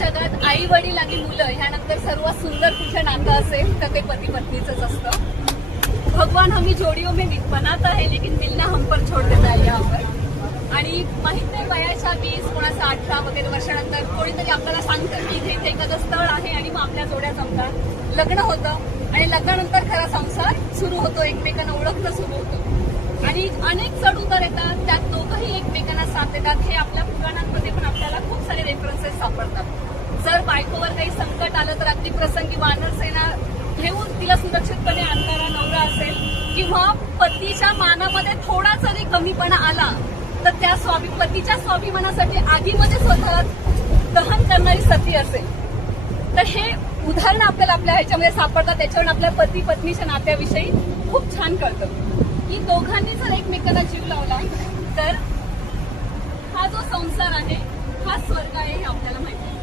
जगात आई वडील आणि मुलं ह्यानंतर सर्वात सुंदर कुठलं नातं असेल तर ते पती पत्नीचंच असतं. भगवान हमी जोडियों में बनाता है लेकिन मिलना हम पर छोड़ देता है यहाँ पर. आणि माहित नाही वयाच्या 20 कोणाचा 18 वगैरे वर्षानंतर कोणीतरी आपल्याला सांगतं की इथे एखादं स्थळ आहे आणि मग आपल्या जोड्या जमतात, लग्न होतं आणि लग्नानंतर खरा संसार सुरू होतो, एकमेकांना ओळखणं सुरू होतं आणि अनेक चढ उतार येतात, त्यात दोघंही एकमेकांना साथ देतात. हे आपल्या पुराणांमध्ये पण आपल्याला खूप सारे रेफरन्सेस सापडतात. जर बायकोवर काही संकट आलं तर अगदी प्रसंगी वानरसेना घेऊन तिला सुरक्षितपणे आणणारा नवरा असेल किंवा पतीच्या मानामध्ये थोडा जरी कमीपणा आला तर त्या पतीच्या स्वाभिमानासाठी आगीमध्ये स्वतःला दहन करणारी सती असेल. तर हे उदाहरण आपल्याला आपल्या ह्याच्यामध्ये सापडतात. त्याच्यावरून आपल्या पती पत्नीच्या नात्याविषयी खूप छान कळतं की दोघांनी जर एकमेकांना जीव लावला तर हा जो संसार आहे हा स्वर्ग आहे हे आपल्याला माहिती आहे.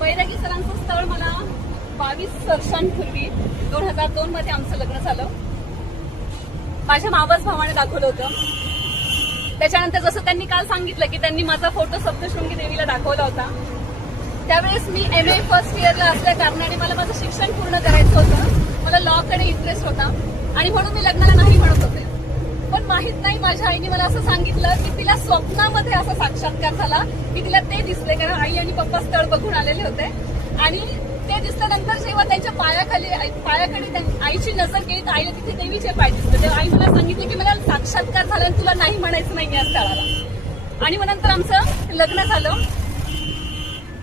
बैरागी सरांचं स्थळ मला 22 वर्षांपूर्वी 2002 मध्ये आमचं लग्न झालं. माझ्या मावस भावाने दाखवलं होतं. त्याच्यानंतर जसं त्यांनी काल सांगितलं की त्यांनी माझा फोटो सप्तशृंगी देवीला दाखवला होता. त्यावेळेस मी MA फर्स्ट इयरला असल्या कारणाने मला माझं शिक्षण पूर्ण करायचं होतं. मला लॉ कडे इंटरेस्ट होता आणि म्हणून मी लग्नाला नाही म्हणत होते. पण माहित नाही माझ्या आईने मला असं सांगितलं की तिला स्वप्नामध्ये असा साक्षात्कार झाला की तिला ते दिसले, कारण आई आणि पप्पा स्थळ बघून आलेले होते आणि ते दिसल्यानंतर जेव्हा त्यांच्या पायाकडे आईची नजर गेली तर आईला तिथे देवीचे पाय दिसले. तेव्हा आई मला सांगितले की मला साक्षात्कार झाला आणि तुला नाही म्हणायचं नाही या स्थळाला. आणि मग नंतर आमचं लग्न झालं.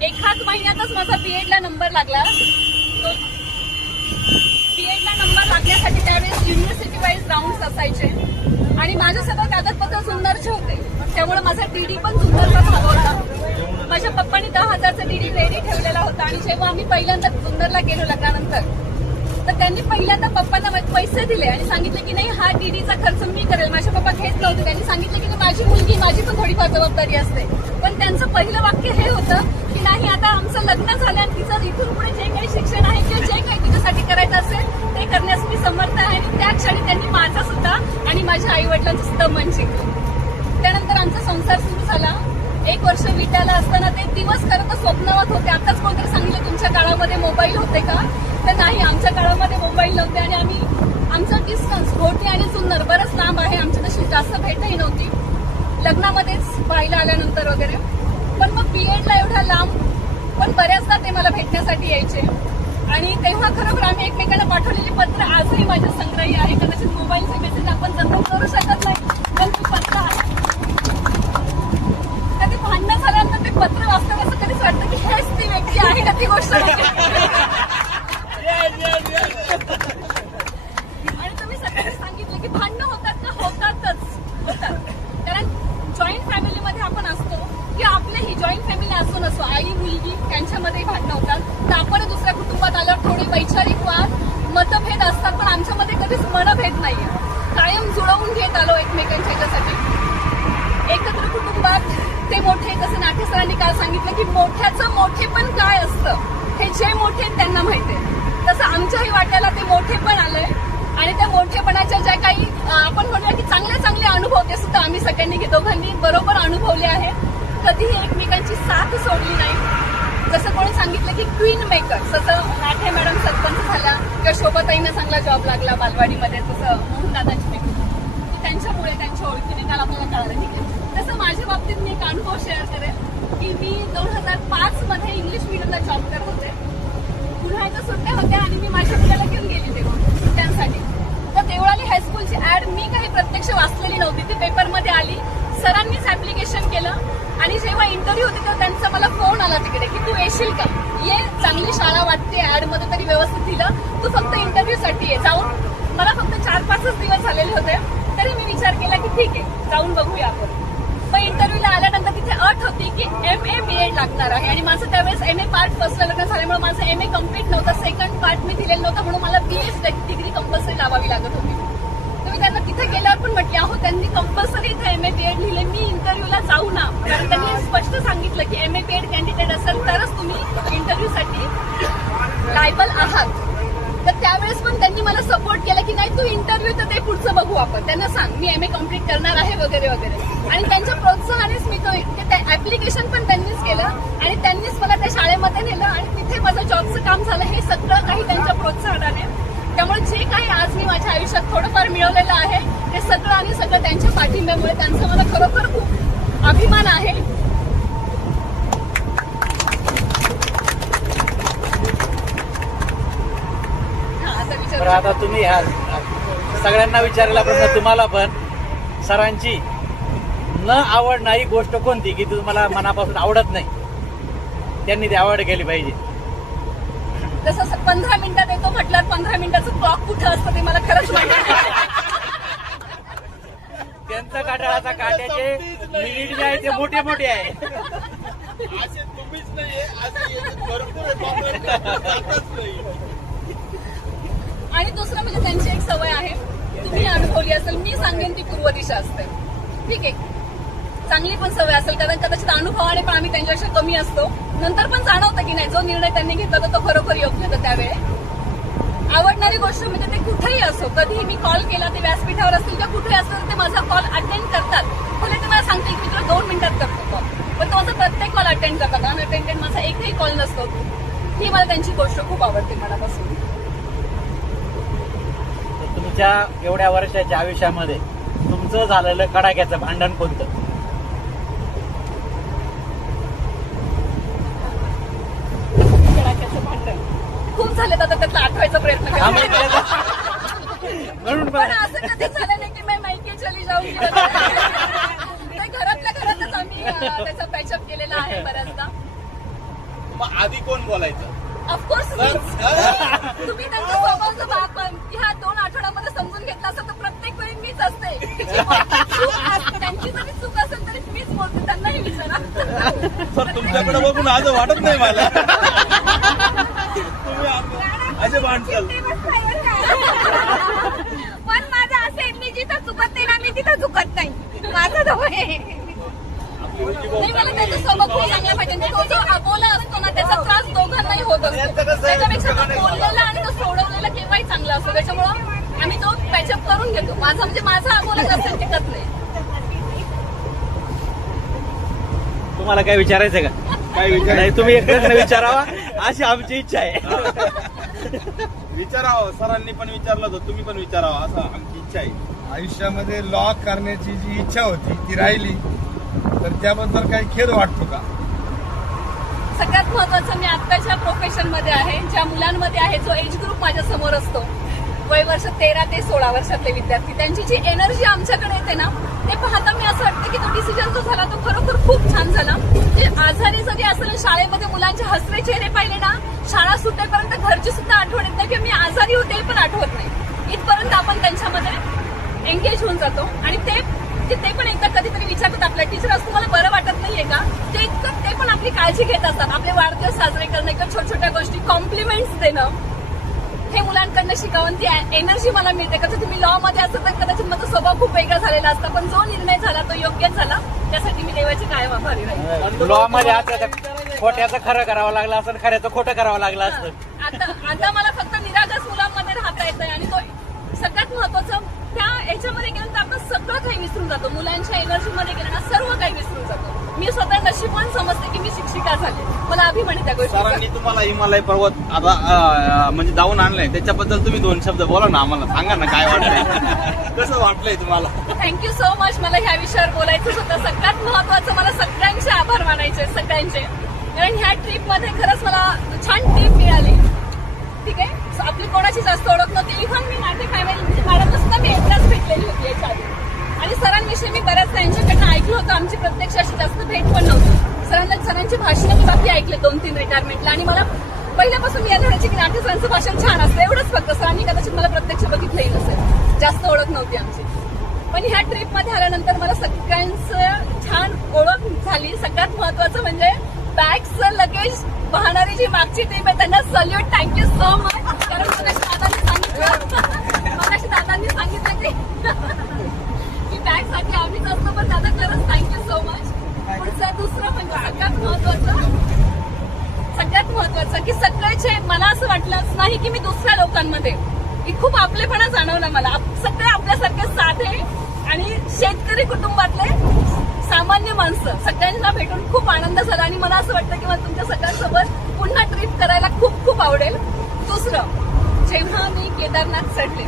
एखाद महिन्यातच माझा बीएडला नंबर लागला. तो बीएडला नंबर लागण्यासाठी त्यावेळेस युनिव्हर्सिटी वाईज राऊंड असायचे आणि माझे सगळं कागदपत्र जुन्नरचे होते, त्यामुळे माझा डीडी पण जुन्नरचा झाला होता. माझ्या पप्पांनी 10,000चा डीडी रेडी ठेवलेला होता आणि जेव्हा आम्ही पहिल्यांदा जुन्नरला गेलो लग्नानंतर तर त्यांनी पहिल्यांदा पप्पांना पैसे दिले आणि सांगितले की नाही हा डीडीचा खर्च मी करेल. माझे पप्पा घेत नव्हते. त्यांनी सांगितले की माझी मुलगी, माझी पण थोडीफार जबाबदारी असते. पण त्यांचं पहिलं वाक्य हे होतं की नाही आता आमचं लग्न झालं आणि तिचं इथून पुढे जे काही शिक्षण आहे किंवा जे काही तुझ्यासाठी करायचं असेल ते करण्यास मी समर्थ आहे. आणि त्या क्षणी त्यांनी माझा सुद्धा आणि माझ्या आई वडिलांचं सुद्धा मन जिंकलं. त्यानंतर आमचा संसार सुरू झाला. 1 वर्ष विद्याला असताना ते दिवस खरं तर स्वप्नावत होते. आताच कोणतरी सांगितलं तुमच्या काळामध्ये मोबाईल होते का, तर नाही, आमच्या काळामध्ये मोबाईल नव्हते आणि आम्ही आमचं डिस्टन्स घोटी आणि जुन्नर बरंच लांब आहे. आमच्या तशी जास्त भेटही नव्हती लग्नामध्येच पाहायला आल्यानंतर वगैरे. पण मग बीएडला एवढा लांब पण बऱ्याचदा ते मला भेटण्यासाठी यायचे आणि तेव्हा खरोखर आम्ही एकमेकांना पाठवलेली पत्र आजही माझ्या संग्रही आहे. कदाचित मोबाईलचे मेसेज आपण जमा करू शकत नाही पण ती पत्र आहे. कधी भांडणं झाल्यानंतर ते पत्र वाचताना असं कधीच वाटतं की हेच ती व्यक्ती आहे का ती गोष्ट. आणि तुम्ही सगळ्यांनी सांगितलं की भांडणं होतात का, होतातच होतात. कारण जॉईंट फॅमिलीमध्ये आपण असतो की आपल्याही जॉईंट फॅमिली असो नसो आई मुलगी त्यांच्यामध्येही भांडणं होतात. तर आपण दुसऱ्या कुटुंबात आल्यावर थोडे वैचारिक वाद मतभेद असतात पण आमच्यामध्ये कधीच मनभेद नाहीये. कायम जुळवून घेत आलो एकमेकांच्या ह्याच्यासाठी. एकत्र कुटुंबात ते मोठे, जसं नाट्य सरांनी काल सांगितलं की मोठ्याचं मोठेपण काय असतं हे जे मोठे आहेत त्यांना माहिती आहे. तसं आमच्याही वाट्याला ते मोठेपण आलंय आणि त्या मोठेपणाच्या ज्या काही आपण म्हणूया की चांगले अनुभव ते सुद्धा आम्ही सगळ्यांनी दोघांनी बरोबर अनुभवले आहेत. कधीही एकमेकांची साथ सोडली नाही. जसं कोणी सांगितलं की क्वीन मेकर, जसं नाठे मॅडम सरपंच झाल्या किंवा शोभाताईंना चांगला जॉब लागला बालवाडीमध्ये, तसं मोहन दादांची की त्यांच्यामुळे त्यांच्या ओळखीने काल आपल्याला कळालं. ठीक आहे, तसं माझ्या बाबतीत मी एक अनुभव शेअर करेन की मी 2005 मध्ये इंग्लिश मीडियमला जॉब करत होते. उन्हाळ्याच्या सुट्ट्या होत्या आणि मी माझ्या मुलाला घेऊन गेली तेव्हा सुट्ट्यांसाठी. तर देवळाली हायस्कूलची ऍड मी काही प्रत्यक्ष वाचलेली नव्हती, ती पेपरमध्ये आली. सरांनीच ऍप्लिकेशन केलं आणि जेव्हा इंटरव्ह्यू होती तेव्हा त्यांचा मला फोन आला तिकडे की तू येशील का, ये, चांगली शाळा वाटते, ऍड मध्ये तरी व्यवस्थित दिलं, तू फक्त इंटरव्ह्यू साठी ये. जाऊन मला फक्त 4-5 दिवस झालेले होते तरी मी विचार केला की ठीक आहे जाऊन बघूया आपण. मग इंटरव्ह्यूला आल्यानंतर तिथे अट होती की MA BEd लागणार आहे आणि माझं त्यावेळेस MA पार्ट फर्स्ट लग्न झाल्यामुळे माझं MA कम्प्लीट नव्हतं, सेकंड पार्ट मी दिलेलं नव्हतं म्हणून मला BS डिग्री कंपल्सरी लावावी लागत होती. तुम्ही त्यांना तिथे गेल्यावर पण म्हटले अहो त्यांनी कंपल्सरी इथे MA BEd लिहिले, मी इंटरव्ह्यूला जाऊ ना, कारण त्यांनी स्पष्ट सांगितलं की MA BEd कॅन्डिडेट असेल तरच तुम्ही इंटरव्ह्यूसाठी लायबल आहात. तर त्यावेळेस पण त्यांनी मला सपोर्ट केला की नाही तू इंटरव्ह्यू तर ते पुढचं बघू आपण, त्यांना सांग मी MA कम्प्लीट करणार आहे वगैरे वगैरे. आणि त्यांच्या प्रोत्साहानेच मी तो ऍप्लिकेशन पण त्यांनीच केलं आणि त्यांनीच मला त्या शाळेमध्ये नेलं आणि तिथे माझं जॉबचं काम झालं. हे सगळं काही त्यांच्या प्रोत्साहनाने. त्यामुळे जे काही आज मी माझ्या आयुष्यात थोडंफार मिळवलेलं आहे ते सगळं आणि सगळं त्यांच्या पाठिंब्यामुळे. त्यांचा मला खरोखर खूप अभिमान आहे. आता तुम्ही सगळ्यांना विचारला प्रश्न, तुम्हाला पण सरांची न आवडणारी गोष्ट कोणती की तुम्हाला मनापासून आवडत नाही, त्यांनी ती आवड केली पाहिजे. जसं 15 मिनिटात येतो म्हटल्यावर 15 मिनिटाचं क्लॉक कुठं असतं ते मला खरंच माहिती नाही. त्यांचं काटाळाचा काट्याचे मिनिट जे आहे ते मोठे मोठे आहे. आणि दुसरं म्हणजे त्यांची एक सवय आहे, तुम्ही अनुभवली असेल, मी सांगेन ती पूर्व दिशा असते. ठीक आहे, चांगली पण सवय असेल कारण कदाचित अनुभवाने पण आम्ही त्यांच्यापेक्षा कमी असतो. नंतर पण जाणवतं की नाही जो निर्णय त्यांनी घेतला तर तो खरोखर योग्य होता त्यावेळी. आवडणारी गोष्ट म्हणजे ते कुठेही असो, कधीही मी कॉल केला ते व्यासपीठावर असतील किंवा कुठेही असतील ते माझा कॉल अटेंड करतात. भले ते मला सांगते की मी तुला 2 मिनिटात करतो कॉल, पण तो माझा प्रत्येक कॉल अटेंड करतात. अनअटेंडेड माझा एकही कॉल नसतो. ही मला त्यांची गोष्ट खूप आवडते मनापासून. तुमच्या एवढ्या वर्षाच्या आयुष्यामध्ये तुमचं झालेलं कडाक्याचं भांडण कोणतं? कडाक्याचं भांडण खूप झाले, आता त्यातला आठवायचा प्रयत्न करते. म्हणून पण असं कधी झालं नाही की मी माहिती चली जाऊन घरातल्या घरातच आम्ही त्याचा पॅचअप केलेला आहे बऱ्याचदा. मग आधी कोण बोलायचं? ऑफकोर्स तुम्ही त्यांच्या स्वभावाचा भाग पण ह्या 2 आठवड्यामध्ये समजून घेतला असं तर प्रत्येक वेळी मीच असते. त्यांची जरी चूक असेल तरी मीच बोलते, त्यांनाही विचारा. सर तुमच्याकडे बघून आज वाटत नाही मला तुम्ही असे भांडसाल. पण माझं असे मी जिथं चुकत नाही ना मी तिथं चुकत नाही. माझं जवळ नाही, मला त्याचा स्वभाव खूप चांगला पाहिजे. तो जो अबोला असतो ना त्याचा त्रास दोघांनाही होत असतो. त्याच्यापेक्षा तो बोललेला आणि तो सोडवलेला केव्हाही चांगला असतो. त्याच्यामुळं आम्ही तो पॅचअप करून घेतो. माझा अबोला जास्त टिकत नाही. तुम्हाला काय विचारायचं का? काय विचार नाही, तुम्ही एक प्रश्न विचारावा अशी आमची इच्छा आहे. विचारावं, सरांनी पण विचारलं होतं, तुम्ही पण विचारावं असं आमची इच्छा आहे. आयुष्यामध्ये लॉ करण्याची जी इच्छा होती ती राहिली, तर त्याबद्दल काही खेद वाटतो का? सगळ्यात महत्वाचं मी आत्ताच्या प्रोफेशन मध्ये आहे, ज्या मुलांमध्ये आहे, जो एज ग्रुप माझ्या समोर असतो, वय वर्ष 13 ते 16 वर्षातले विद्यार्थी, त्यांची जी एनर्जी आमच्याकडे येते ना ते पाहता मी असं वाटतं की तो डिसिजन जो झाला तो खरोखर खूप छान झाला. जे आजारी जरी असेल शाळेमध्ये मुलांचे हसरे चेहरे पाहिले ना, शाळा सुटेपर्यंत घरची सुद्धा आठवण येत नाही की मी आजारी होते पण आठवत नाही. इथपर्यंत आपण त्यांच्यामध्ये एंगेज होऊन जातो. आणि ते पण एकदा कधीतरी विचारतात आपल्या टीचर असं तुम्हाला बरं वाटत नाहीये का, ते पण आपली काळजी घेत असतात. आपले वाढदिवस साजरे करणं किंवा छोट्या छोट्या गोष्टी कॉम्प्लिमेंट्स देणं हे मुलांकडनं शिकावून ती एनर्जी मला मिळते. कदाचित तुम्ही लॉ मध्ये असतं तर कदाचित माझा स्वभाव खूप वेगळा झालेला असता, पण जो निर्णय झाला तो योग्यच झाला. त्यासाठी मी देवाची कायम आभारी राहील. लॉ मध्ये आता खोट्याचं खरं करावं लागलं असं, खऱ्याचं खोटं करावं लागलं असतं. आता मला फक्त निरागस मुलांमध्ये राहता येतंय आणि तो सगळ्यात महत्वाचं. त्या याच्यामध्ये गेलं तर आपण सगळं काही विसरून जातो. मुलांच्या एनर्जी मध्ये गेलं ना सर्व काही विसरून जातो. मी स्वतः नशीबवान समजते की मी शिक्षिका झाले. मला अभिमान आहे त्या गोष्टीचा. सरांनी तुम्हाला हिमालय पर्वत आता म्हणजे जाऊन आणलाय, त्याच्याबद्दल तुम्ही 2 शब्द बोला ना, आम्हाला सांगा ना काय वाटलंय, कसं वाटलंय तुम्हाला? Thank you so much. मला ह्या विषयावर बोलायचं होतं. सगळ्यात महत्वाचं मला सगळ्यांचे आभार मानायचे, सगळ्यांचे. कारण ह्या ट्रिप मध्ये खरंच मला छान ट्रिप मिळाली. ठीक आहे, आपली कोणाची जास्त ओळख नव्हती. इव्हन मी माझे फॅमिली मॅडमला सुद्धा मी एकदाच भेटलेली होती याच्या आधी. आणि सरांविषयी मी बऱ्याच त्यांच्याकडनं ऐकलं होतं. आमची प्रत्यक्ष अशी जास्त भेट पण नव्हती. सरांची भाषणं मी बाकी ऐकले 2-3 रिटायरमेंटला. आणि मला पहिल्यापासून मी म्हणायची की नाट्य सरांचं भाषण छान असतं, एवढंच फक्त. सरांनी कदाचित मला प्रत्यक्ष बघितलंही नसेल, जास्त ओळख नव्हती आमची. पण ह्या ट्रिप मध्ये आल्यानंतर मला सगळ्यांचं छान ओळख झाली. सगळ्यात महत्वाचं म्हणजे बॅगचं लगेज वाहणारी जी मागची टीम आहे त्यांना सल्यूट, थँक्यू सो मच. कारण मगाशी दादांनी सांगितलं की बॅगसाठी आम्हीच असतो, पण दादा खरंच थँक्यू सो मच. पुढचं दुसरं म्हणजे सगळ्यात महत्वाचं की सगळ्याचे मला असं वाटलंच नाही की मी दुसऱ्या लोकांमध्ये की खूप आपलेपणा जाणवला मला. सगळे आपल्यासारखे साधे आणि शेतकरी कुटुंबातले सामान्य माणसं सगळ्यांना भेटून खूप आनंद झाला आणि मला असं वाटतं की मला तुमच्या सगळ्यांसोबत पुन्हा ट्रिप करायला खूप खूप आवडेल. दुसरं, जेव्हा मी केदारनाथ चढले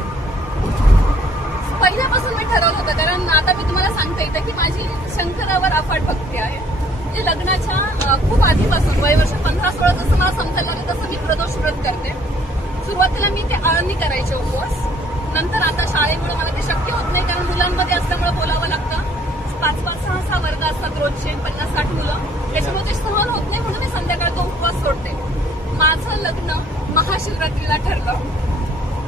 पहिल्यापासून मी ठरवलं होतं, कारण आता मी तुम्हाला सांगते इथे की माझी शंकरावर अफाट भक्ती आहे. म्हणजे लग्नाच्या खूप आधीपासून वर्ष 15-16 जसं मला समजायला लागलं तसं मी प्रदोष व्रत करते. सुरुवातीला मी ते आळणी करायचे उपवास, नंतर आता शाळेमुळे मला ते शक्य होत नाही कारण मुलांमध्ये असल्यामुळे बोलावं लागतं. 5-5, 6-6 वर्ग असतात रोजचे, 50-60 मुलं, त्याच्यामुळे ते सहन होत नाही म्हणून मी संध्याकाळी तो उपवास सोडते. माझं लग्न महाशिवरात्रीला ठरलं.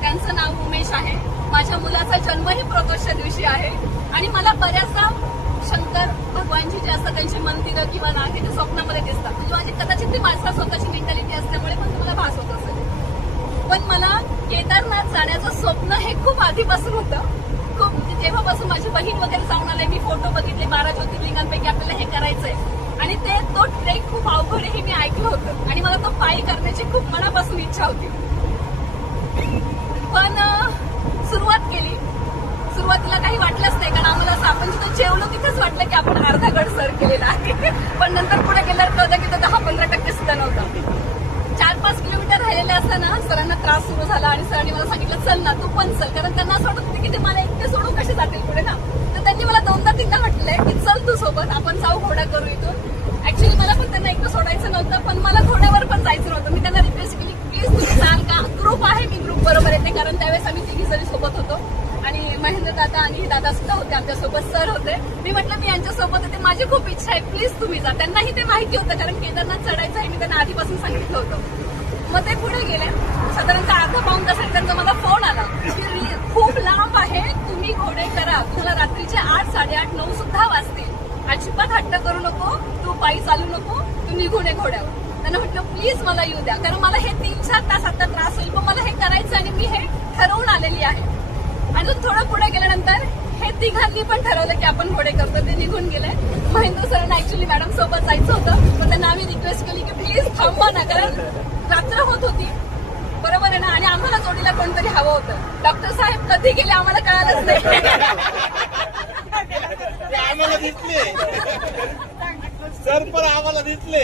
त्यांचं नाव उमेश आहे. माझ्या मुलाचा जन्मही प्रदोषच्या दिवशी आहे आणि मला बऱ्याचदा शंकर भगवानजी जे असतात त्यांची मंदिरं किंवा नाते ते स्वप्नामध्ये दिसतात. म्हणजे माझी कदाचित ती माझ्या स्वतःची मेंटॅलिटी असल्यामुळे पण तुम्हाला भास होत असेल. पण मला केदारनाथ जाण्याचं स्वप्न हे खूप आधीपासून होतं. खूप म्हणजे जेव्हापासून माझी बहीण वगैरे जाऊन आले, मी फोटो बघितले 12 ज्योतिर्लिंगांपैकी आपल्याला हे करायचंय आणि तो ट्रेक खूप अवघड आहे हे मी ऐकलं होतं आणि मला तो पायी करण्याची खूप मनापासून इच्छा होती. पण सुरुवात केली. सुरुवातीला काही वाटलंच नाही कारण आम्हाला असं आपण जिथं जेवलो तिथेच वाटलं की आपण अर्धा गड सर केलेला आहे. पण नंतर पुढे गेल्यावर कळतं की तो 10-15% सुद्धा नव्हता. 4-5 किलोमीटर राहिलेले असताना सरांना त्रास सुरू झाला आणि सरांनी मला सांगितलं चल ना तू पण चल, कारण त्यांना असं वाटत होतं की ते मला एकटे सोडून कसे जातील पुढे ना. तर त्यांनी मला 2दा-3दा म्हटलंय की चल तू सोबत, आपण जाऊ घोडा करू इथून. ऍक्च्युली मला पण त्यांना एकटं सोडायचं नव्हतं पण मला घोड्यावर पण जायचं नव्हतं. मी त्यांना रिक्वेस्ट केली प्लीज तुम्ही चाल का, ग्रुप आहे, मी ग्रुप बरोबर येते, कारण त्यावेळेस आम्ही 3 जणी सोबत होतो आणि महेंद्र दादा आणि दादा सुद्धा होते आमच्यासोबत, सर होते. मी म्हटलं मी यांच्यासोबत येते, माझी खूप इच्छा आहे, प्लीज तुम्ही जा. त्यांनाही ते माहिती होतं कारण केदारनाथ चढायचं आहे मी त्यांना आधीपासून सांगितलं होतं. मग ते पुढे गेले. साधारणतः अर्धा-पाऊण तासात त्यांचा मला फोन आला की खूप लांब आहे, तुम्ही घोडे करा, तुम्हाला रात्रीचे 8, 8:30, 9 सुद्धा वाजतील, अजिबात हट्ट करू नको, तू पायी चालू नको, तू निघून ये घोड्यावर. त्यांना म्हटलं प्लीज मला येऊ द्या कारण मला हे 3-4 तास आता त्रास होईल पण मला हे करायचं आणि मी हे ठरवून आलेली आहे. आणि थोडं पुढे गेल्यानंतर हे तिघांनी पण ठरवलं की आपण घोडे करतो. ते निघून गेले. महेंद्र सरांना ऍक्च्युली मॅडम सोबत जायचं होतं पण त्यांना आम्ही रिक्वेस्ट केली की प्लीज थांबवा ना, कारण रात्र होत होती, बरोबर आहे ना, आणि आम्हाला जोडीला कोणतरी हवं होतं. डॉक्टर साहेब कधी गेले आम्हाला कळालंच नाही. आम्हाला दिसले सर, पण आम्हाला दिसले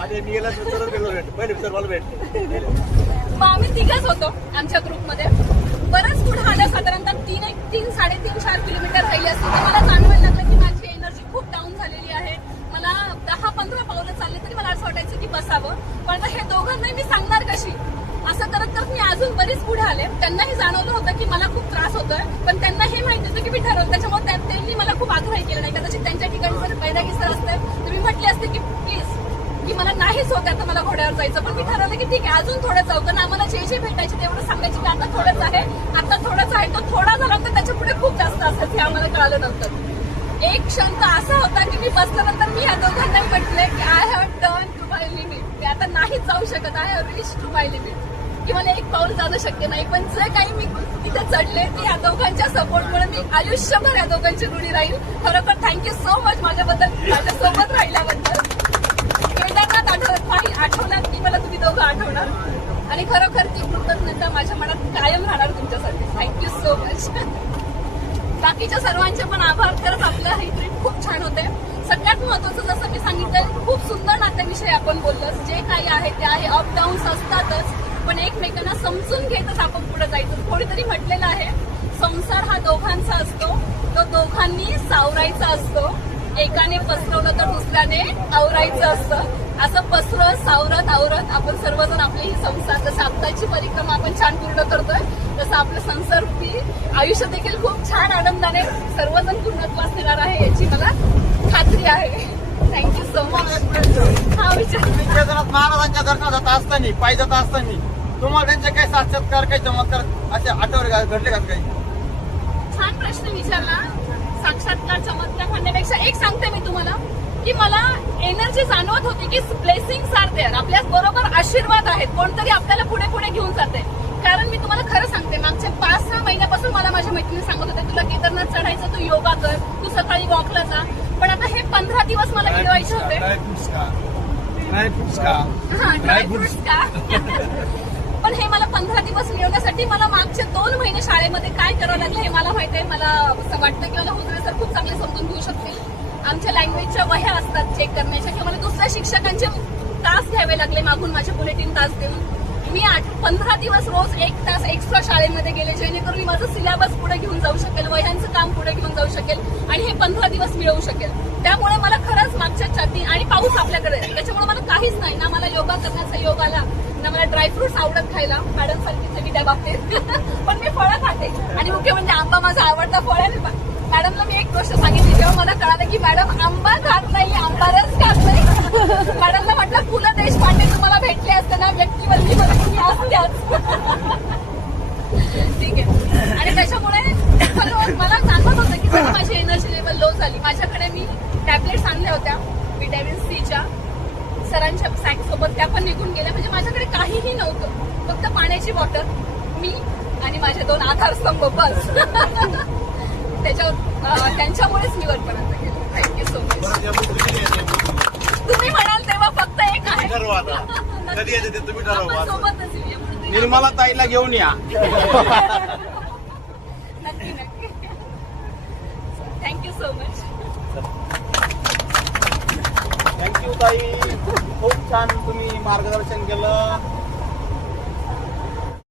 आणि मी गेला सर पहिले सर मला भेटले. मग आम्ही तिघच होतो आमच्या ग्रुपमध्ये. बरंच पुढे आलं, साधारणतः 3-3.5-4 किलोमीटर राहिले असते तर मला जाणवायला लागलं की माझी एनर्जी खूप डाऊन झालेली आहे. मला 10-15 पावलं चालले तरी मला असं वाटायचं की बसावं, पण आता हे दोघांनाही मी सांगणार कशी. असं करत करत मी अजून बरीच पुढे आले. त्यांनाही जाणवलं होतं की मला खूप त्रास होतोय पण त्यांना हे माहिती होतं की मी ठरवलं, त्याच्यामुळे त्यांनी मला खूप आग्रह केला नाही. कदाचित त्यांच्या ठिकाणी जर पैदागीसर असते तर मी म्हटले असते की प्लीज की मला नाहीच होत आता मला घोड्यावर जायचं, पण मी ठरवलं की ठीक आहे अजून थोडं जाऊ, कारण आम्हाला जे भेटायचे तेवढं सांगायचे की आता थोडंच आहे, आता थोडंच आहे. तो थोडा झाला तर त्याच्या पुढे खूप जास्त असतात हे आम्हाला कळालं नव्हतं. एक क्षण तर असा होता की मी बसल्यानंतर मी या दोघांना म्हटले की I have turn to my limit, मी आता नाहीच जाऊ शकत, I have reach to my limit, की मला एक पाऊल जाणं शक्य नाही. पण जे काही मी तिथे चढले ते या दोघांच्या सपोर्टमुळे मी आयुष्यभर या दोघांची ऋणी राहील. खरोखर थँक्यू सो मच माझ्याबद्दल, माझ्यासोबत राहिल्याबद्दल. केदारनाथ आठवणार की मला तुम्ही दोघं आठवणार आणि खरोखर ती कृतज्ञता माझ्या मनात कायम राहणार तुमच्यासाठी. Thank you so much. बाकीच्या सर्वांचे पण आभार. खरंच आपलं हे ट्रिप खूप छान होते. सगळ्यात महत्वाचं जसं मी सांगितलं खूप सुंदर नात्याविषयी आपण बोललो. जे काही आहे ते आहे, अप डाऊन्स असतातच पण एकमेकांना समजून घेतच आपण पुढे जायचं. कोणीतरी म्हटलेलं आहे संसार हा दोघांचा असतो, तो दोघांनी सावरायचा असतो, एकाने पसरवलं तर दुसऱ्याने आवरायचं असतं. असं पसरत सावरत आवरत आपण सर्वजण आपले ही संसार, जसं आत्ताची परिक्रमा आपण छान पूर्ण करतोय तसं आपलं संसाररूपी आयुष्य देखील खूप छान आनंदाने सर्वजण पूर्णत्वास नेणार आहे याची मला खात्री आहे. Thank you so much. हा विचार केदारनाथ महाराजांच्या दर्शनात जात असताना, पायी जात असताना तुम्हाला त्यांचे काही साक्षात्कार, काही चमत्कार असे आठवले घडले का काही? छान प्रश्न विचारला. साक्षात्कार चमत्कार म्हणण्यापेक्षा एक सांगते मी तुम्हाला की मला एनर्जी जाणवत होती की ब्लेसिंग्स आर देअर, आपल्या बरोबर आशीर्वाद आहेत, कोणतरी आपल्याला पुढे पुढे घेऊन जाते. कारण मी तुम्हाला खरं सांगते मागच्या 5-6 महिन्यापासून मला माझ्या मैत्रिणी सांगत होते तुला केदारनाथ चढायचं, तू योगा कर, तू सकाळी वॉकला जा. पण आता हे 15 दिवस मला मिळवायचे होते. ड्रायफ्रुट्स का हा ड्रायफ्रुट्स का पण हे मला 15 दिवस मिळवण्यासाठी मला मागचे 2 महिने शाळेमध्ये काय करावं लागलं हे मला माहिती आहे. मला असं वाटतं की मला हुजरे सर खूप चांगले समजून घेऊ शकतील. आमच्या लँग्वेजच्या वह्या असतात चेक करण्याच्या किंवा मला दुसऱ्या शिक्षकांचे तास घ्यावे लागले मागून माझे बुलेटिन तास देऊन. मी 15 दिवस रोज 1 तास एक्स्ट्रा शाळेमध्ये गेले जेणेकरून मी माझं सिलेबस पुढे घेऊन जाऊ शकेल, वह्यांचं काम पुढे घेऊन जाऊ शकेल आणि हे 15 दिवस मिळवू शकेल. त्यामुळे मला खरंच मागच्या 4 आणि पाऊस आपल्याकडे त्याच्यामुळे मला काहीच नाही ना मला योगा करण्याचा योग आला ना मला ड्रायफ्रुट्स आवडत खायला. मॅडम सारखीच मी त्या बाबतीत पण मी फळं खाते आणि मुख्य म्हणजे आंबा माझा आवडता फळ आहे. मॅडमला मी एक गोष्ट सांगितली जेव्हा मला कळालं की मॅडम आंबा खात नाही आंबा रस खात नाही. मॅडमला म्हटलं पु ल देशपांडे तुम्हाला भेटले असते ना व्यक्तीवरती तुम्ही असत्याच. ठीक आहे. आणि त्याच्यामुळे मला जाणवत होतं की जरी माझी एनर्जी लेवल लो झाली माझ्याकडे मी टॅबलेट्स आणल्या होत्या व्हिटॅमिन सीच्या सरांच्या सॅक सोबत त्या पण निघून गेल्या. म्हणजे माझ्याकडे काहीही नव्हतं फक्त पाण्याची बॉटल मी आणि माझे 2 आधारस्तंभ बस. त्यांच्यामुळेच मी वरपर्यंत गेले. Thank you so much. तुम्ही म्हणाल तेव्हा फक्त एक आहे ठरवा आता. कधी येते ते तुम्ही ठरवा. आपण सोबतच येऊया म्हणून तुम्ही- निर्मला ताईला घेऊन या. नक्की नक्की. Thank you so much. थँक्यू ताई. खूप छान तुम्ही मार्गदर्शन केलं.